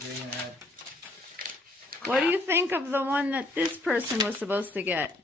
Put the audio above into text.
green hat. What do you think of the one that this person was supposed to get?